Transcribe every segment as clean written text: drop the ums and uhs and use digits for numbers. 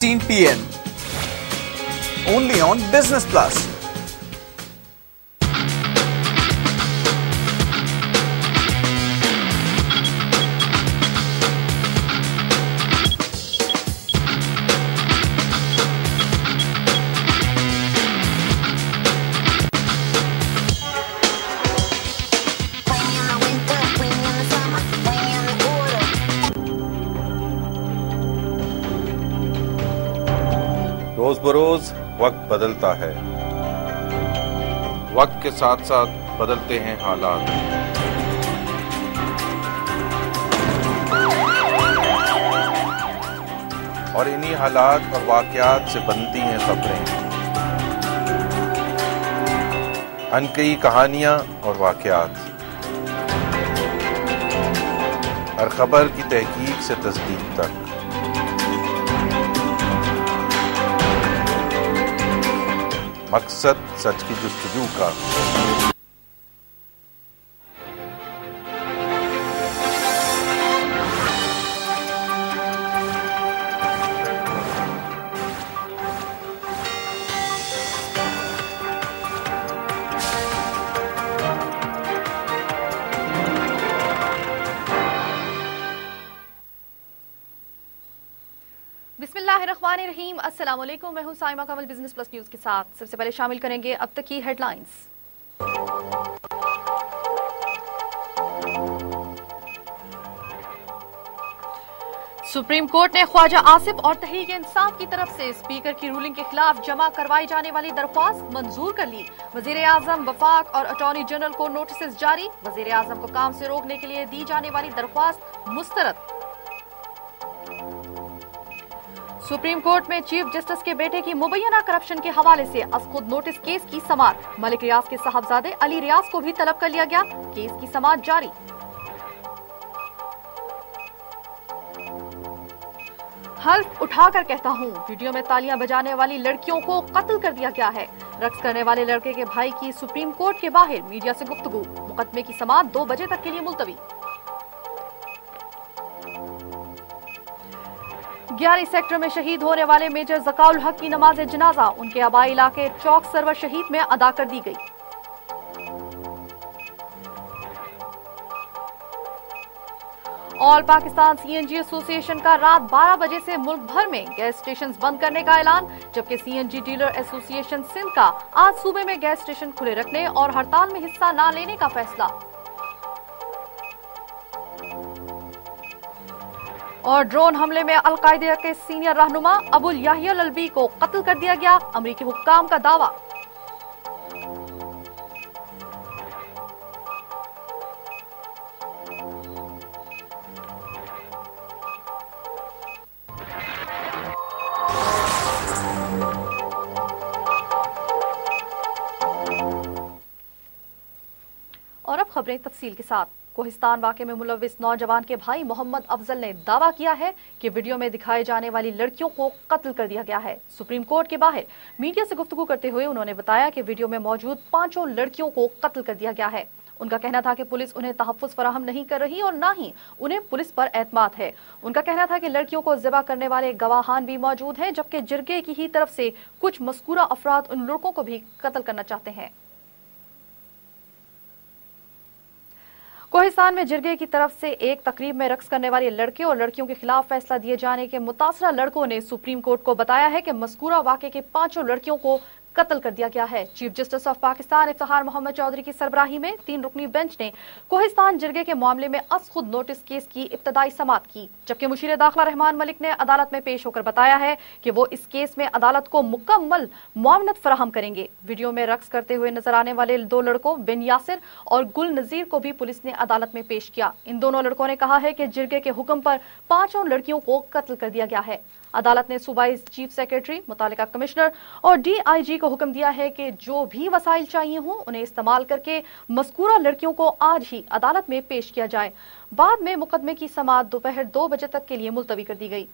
10 p.m. only on Business Plus. रोज बरोज वक्त बदलता है, वक्त के साथ साथ बदलते हैं हालात। और इन्हीं हालात और वाकयात से बनती हैं खबरें, अनकही कहानियां और वाकयात। हर खबर की तहकीक से तस्दीक तक। मकसद सच की जुस्तजू का। बिस्मिल्लाहिर्रहमानिर्रहीम। अस्सलाम वालेकुम। मैं हूं साइमा कमल बिजनेस प्लस न्यूज के साथ। सबसे पहले शामिल करेंगे अब तक की हेडलाइंस। सुप्रीम कोर्ट ने ख्वाजा आसिफ और तहरीक इंसाफ की तरफ से स्पीकर की रूलिंग के खिलाफ जमा करवाई जाने वाली दरख्वास्त मंजूर कर ली। वजीर आजम, वफाक और अटॉर्नी जनरल को नोटिस जारी। वजीर आजम को काम से रोकने के लिए दी जाने वाली दरख्वास्त मुस्तरद। सुप्रीम कोर्ट में चीफ जस्टिस के बेटे की मुबैना करप्शन के हवाले से खुद नोटिस केस की समाअत। मलिक रियाज के साहबजादे अली रियाज को भी तलब कर लिया गया। केस की समाअत जारी। हल्फ उठाकर कहता हूँ, वीडियो में तालियां बजाने वाली लड़कियों को कत्ल कर दिया गया है। रक्स करने वाले लड़के के भाई की सुप्रीम कोर्ट के बाहर मीडिया से गुफ्तगू। मुकदमे की समाअत 2 बजे तक के लिए मुलतवी। 11 सेक्टर में शहीद होने वाले मेजर ज़काउल हक की नमाज जनाजा उनके आबाई इलाके चौक सरवर शहीद में अदा कर दी गई। ऑल पाकिस्तान सीएनजी एसोसिएशन का रात 12 बजे से मुल्क भर में गैस स्टेशन बंद करने का ऐलान, जबकि सीएनजी डीलर एसोसिएशन सिंध का आज सूबे में गैस स्टेशन खुले रखने और हड़ताल में हिस्सा न लेने का फैसला। और ड्रोन हमले में अल-कायदा के सीनियर रहनुमा अबुल याहिया अल-अलवी को कत्ल कर दिया गया, अमरीकी हुक्काम का दावा। और अब खबरें तफसील के साथ। कोहिस्तान वाक़े में मुलव्विस नौजवान के भाई मोहम्मद अफजल ने दावा किया है कि वीडियो में दिखाए जाने वाली लड़कियों को कत्ल कर दिया गया है। सुप्रीम कोर्ट के बाहर मीडिया से गुफ्तगू करते हुए उन्होंने बताया कि वीडियो में मौजूद 5 लड़कियों को कत्ल कर दिया गया है। उनका कहना था कि पुलिस उन्हें तहफ़्फ़ुज़ फराहम नहीं कर रही और न ही उन्हें पुलिस पर एतमाद है। उनका कहना था कि लड़कियों को ज़िबा करने वाले गवाहान भी मौजूद हैं, जबकि जिरगे की ही तरफ से कुछ मज़कूरा अफराद उन लड़कों को भी कत्ल करना चाहते हैं। कोहिस्तान में जिरगे की तरफ से एक तकरीब में रक्स करने वाले लड़के और लड़कियों के खिलाफ फैसला दिए जाने के मुतासरा लड़कों ने सुप्रीम कोर्ट को बताया है कि मज़कूरा वाक़े के 5 लड़कियों को कत्ल कर दिया गया है। Chief justice of Pakistan Iftikhar Mohammad Chaudhry की सरबराही में 3 रुकनी बेंच ने कोहिस्तान जिरगे के मामले में खुद नोटिस केस की इब्तदाई समाअत की, जबकि मुशीर दाखिला रहमान मलिक ने अदालत में पेश होकर बताया है कि वो इस केस में अदालत को मुकम्मल मुआवनत फराहम करेंगे। वीडियो में रक्स करते हुए नजर आने वाले 2 लड़कों बिन यासिर और गुल नजीर को भी पुलिस ने अदालत में पेश किया। इन दोनों लड़कों ने कहा है कि जिरगे के हुक्म पर 5 लड़कियों को कत्ल कर दिया गया है। अदालत ने सूबाई चीफ सेक्रेटरी, मुतालिका कमिश्नर और DIG को हुक्म दिया है कि जो भी वसाइल चाहिए हों उन्हें इस्तेमाल करके मज़कूरा लड़कियों को आज ही अदालत में पेश किया जाए। बाद में मुकदमे की समाअत दोपहर 2 बजे तक के लिए मुलतवी कर दी गई।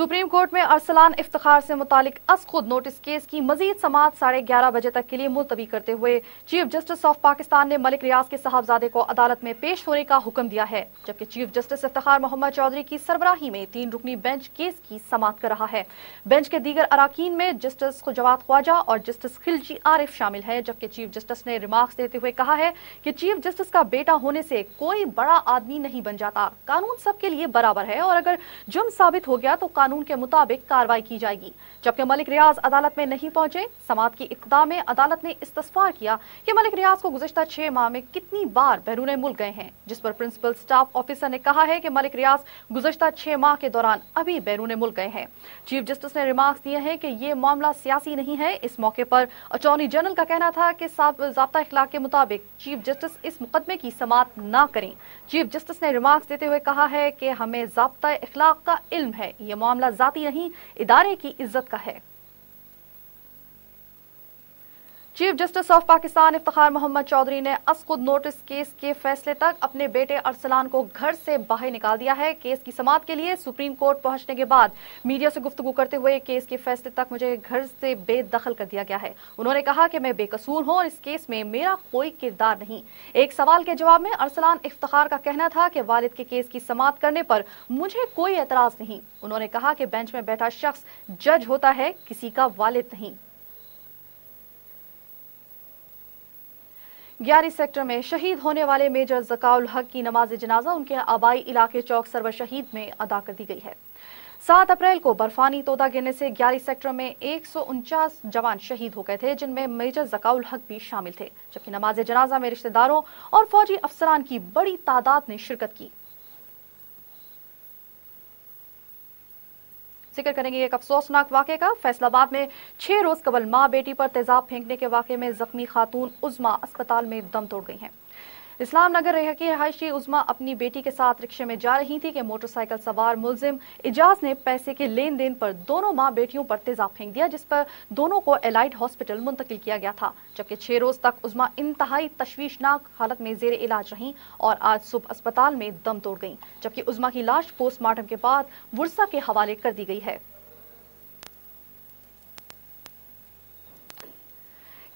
सुप्रीम कोर्ट में अरसलान इफ्तिखार से मुतालिक खुद नोटिस केस की मजीद समाअत 11:30 बजे तक के लिए मुलतवी करते हुए चीफ जस्टिस ऑफ पाकिस्तान ने मलिक रियाज के साहबजादे को अदालत में पेश होने का हुक्म दिया है, जबकि चीफ जस्टिस इफ्तिखार मोहम्मद चौधरी की सरबराही में 3 रुकनी बेंच केस की समाअत कर रहा है। बेंच के दीगर अराकीन में जस्टिस खुजवात ख्वाजा और जस्टिस खिलजी आरिफ शामिल है, जबकि चीफ जस्टिस ने रिमार्क्स देते हुए कहा है कि चीफ जस्टिस का बेटा होने से कोई बड़ा आदमी नहीं बन जाता, कानून सबके लिए बराबर है और अगर जुर्म साबित हो गया तो कानून के मुताबिक कार्रवाई की जाएगी। जबकि मलिक रियाज अदालत में नहीं पहुंचे, समाअत की इब्तिदा में अदालत ने इस्तफसार किया कि मलिक रियाज को गुज़िश्ता 6 माह में कितनी बार बैरून मुल्क गए हैं, जिस पर प्रिंसिपल स्टाफ ऑफिसर ने कहा है कि मलिक रियाज गुज़िश्ता 6 माह के दौरान अभी बैरून मुल्क गए हैं। चीफ जस्टिस ने रिमार्क्स दिए हैं कि ये मामला सियासी नहीं है। इस मौके पर अटॉर्नी जनरल का कहना था कि ज़ाब्ता इखलाक के मुताबिक चीफ जस्टिस इस मुकदमे की समाअत न करें। चीफ जस्टिस ने रिमार्क्स देते हुए कहा है कि हमें ज़ाब्ता इखलाक का इल्म है, ये मामला जाती नहीं, इदारे की इज्जत का है। Chief justice of Pakistan Iftikhar Mohammad Chaudhry ने खुद नोटिस केस के फैसले तक अपने बेटे अरसलान को घर से बाहर निकाल दिया है। केस की समाअत के लिए सुप्रीम कोर्ट पहुंचने के बाद मीडिया से गुफ्तगू करते हुए केस के फैसले तक मुझे घर से बेदखल कर दिया गया है। उन्होंने कहा कि मैं बेकसूर हूं और इस केस में मेरा कोई किरदार नहीं। एक सवाल के जवाब में अरसलान इफ्तिखार का कहना था कि वालिद के केस की समाअत करने पर मुझे कोई एतराज नहीं। उन्होंने कहा कि बेंच में बैठा शख्स जज होता है, किसी का वालिद नहीं। 11 सेक्टर में शहीद होने वाले मेजर ज़काउल हक की नमाज जनाजा उनके आबाई इलाके चौक सरवर शहीद में अदा कर दी गई है। 7 अप्रैल को बर्फानी तोदा गिरने से 11 सेक्टर में 149 जवान शहीद हो गए थे, जिनमें मेजर ज़काउल हक भी शामिल थे, जबकि नमाज जनाजा में रिश्तेदारों और फौजी अफसरान की बड़ी तादाद ने शिरकत की। जिक्र करेंगे एक अफसोसनाक वाक़े का। फैसलाबाद में 6 रोज कबल मां बेटी पर तेजाब फेंकने के वाक़े में जख्मी खातून उज़्मा अस्पताल में दम तोड़ गई हैं। इस्लाम नगर की रहायशी उज़्मा अपनी बेटी के साथ रिक्शे में जा रही थी कि मोटरसाइकिल सवार मुलजिम इजाज ने पैसे के लेन देन पर दोनों मां बेटियों पर तेजाब फेंक दिया, जिस पर दोनों को एलाइड हॉस्पिटल मुंतकिल किया गया था। जबकि 6 रोज तक उज़्मा इंतहाई तशवीशनाक हालत में जेर इलाज रही और आज सुबह अस्पताल में दम तोड़ गई, जबकि उज़्मा की लाश पोस्टमार्टम के बाद वुरसा के हवाले कर दी गई है।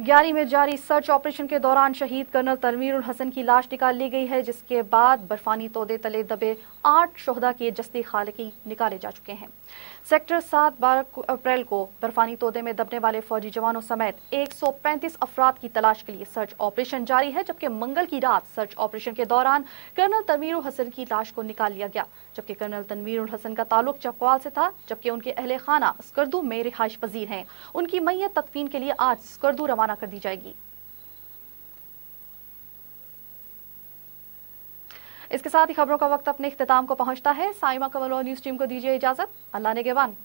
11 में जारी सर्च ऑपरेशन के दौरान शहीद कर्नल तनवीरुल हसन की लाश निकाल ली गई है, जिसके बाद बर्फानी तोदे तले दबे 8 शोहदा के जस्ती खालिकी निकाले जा चुके हैं। सेक्टर 7 12 अप्रैल को बर्फानी तोदे में दबने वाले फौजी जवानों समेत 135 अफराद की तलाश के लिए सर्च ऑपरेशन जारी है, जबकि मंगल की रात सर्च ऑपरेशन के दौरान कर्नल तनवीरुल हसन की लाश को निकाल लिया गया, जबकि कर्नल तनवीरुल हसन का ताल्लुक चकवाल से था, जबकि उनके अहले खाना स्कर्दू में रिहाइश पजीर हैं। उनकी मैयत तदफीन के लिए आज स्कर्दू रवाना कर दी जाएगी। इसके साथ ही खबरों का वक्त अपने इख्तिताम को पहुंचता है। साइमा कमल और न्यूज टीम को दीजिए इजाजत। अल्लाह नेगेबान।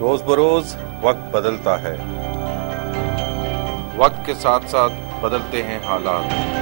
रोज बरोज वक्त बदलता है, वक्त के साथ साथ बदलते हैं हालात।